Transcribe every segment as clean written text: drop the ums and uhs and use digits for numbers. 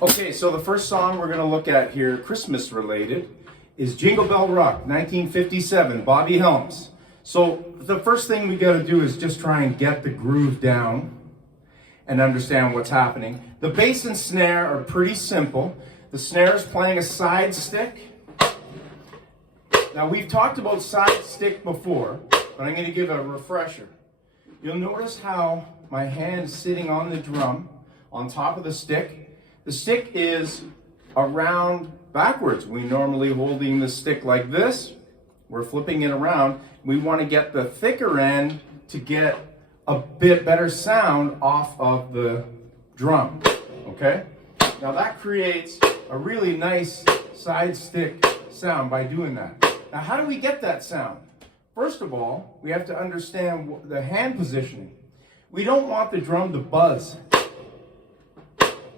Okay, so the first song we're going to look at here, Christmas related, is Jingle Bell Rock, 1957, Bobby Helms. So the first thing we got to do is just try and get the groove down and understand what's happening. The bass and snare are pretty simple. The snare is playing a side stick. Now we've talked about side stick before, but I'm going to give a refresher. You'll notice how my hand is sitting on the drum on top of the stick. The stick is around backwards. We normally holding the stick like this. We're flipping it around. We want to get the thicker end to get a bit better sound off of the drum. Okay? Now that creates a really nice side stick sound by doing that. Now how do we get that sound? First of all, we have to understand the hand positioning. We don't want the drum to buzz.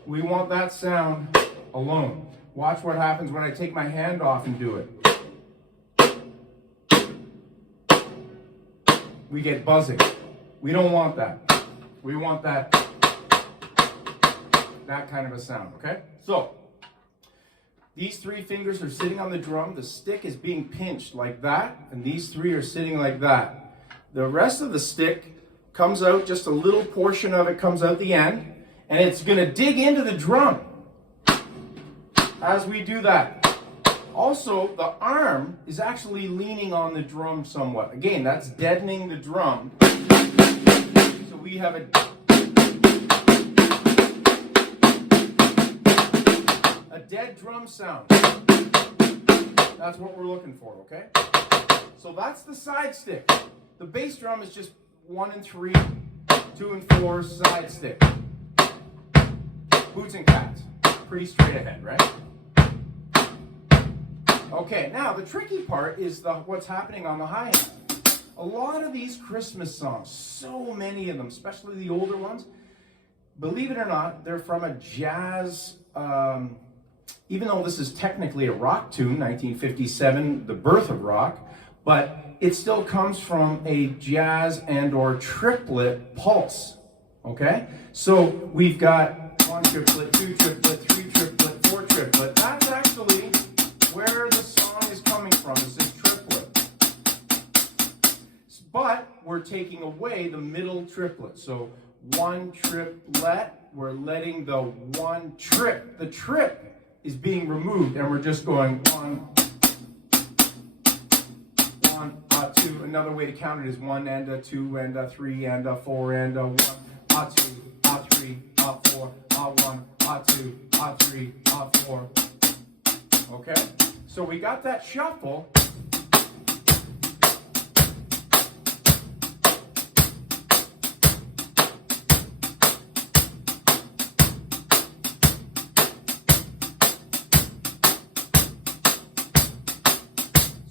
We want that sound alone. Watch what happens when I take my hand off and do it. We get buzzing. We don't want that. We want that kind of a sound, okay? So, these three fingers are sitting on the drum. The stick is being pinched like that, and these three are sitting like that. The rest of the stick comes out, just a little portion of it comes out the end, and it's going to dig into the drum as we do that. Also, the arm is actually leaning on the drum somewhat. Again, that's deadening the drum. So we have a dead drum sound. That's what we're looking for, okay? So that's the side stick. The bass drum is just 1 and 3, 2 and 4 side stick. Boots and cats. Pretty straight ahead, right? Okay, now the tricky part is what's happening on the hi-hat. A lot of these Christmas songs, so many of them, especially the older ones, believe it or not, they're from a jazz, even though this is technically a rock tune, 1957, the birth of rock, but it still comes from a jazz and or triplet pulse, okay? So we've got 1 triplet, 2 triplet, 3 triplet, 4 triplet. That's actually where the song is coming from, is this triplet. But we're taking away the middle triplet. So 1 triplet, we're letting the 1 trip. The trip is being removed, and we're just going 1, 2. Another way to count it is 1 and a 2 and a 3 and a 4 and a 1, 2, 3, 4, 1, 2, 3, 4. Okay? So we got that shuffle.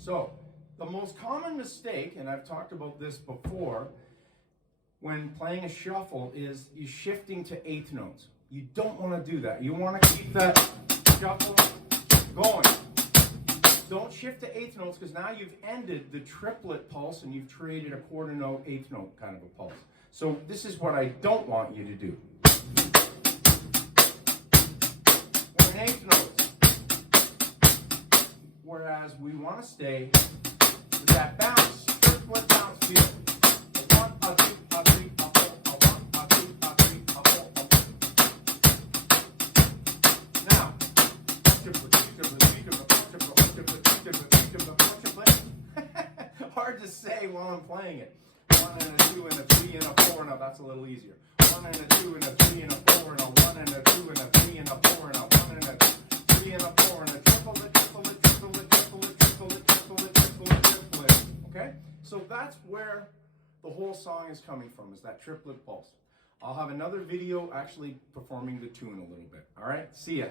So, the most common mistake, and I've talked about this before, when playing a shuffle is you shifting to 8th notes. You don't want to do that. You want to keep that shuffle going. Don't shift to 8th notes, because now you've ended the triplet pulse and you've created a quarter note, 8th note kind of a pulse. So this is what I don't want you to do. We're in 8th notes. Whereas we want to stay with that bounce, triplet bounce feel. 1, 2, 3, 4, 1, 2, 3, 4. Now, triplet, triplet, triplet, triplet, triplet, triplet, triplet, triplet. Hard to say while I'm playing it. 1 and a 2 and a 3 and a 4. Now that's a little easier. 1 and a 2 and a 3 and a 4 and a 1 and a 2 and a 3 and a 4 and a 1 and a 3 and a 4 and a triple, okay? So that's where the whole song is coming from, is that triplet pulse. I'll have another video actually performing the tune a little bit. All right? See ya.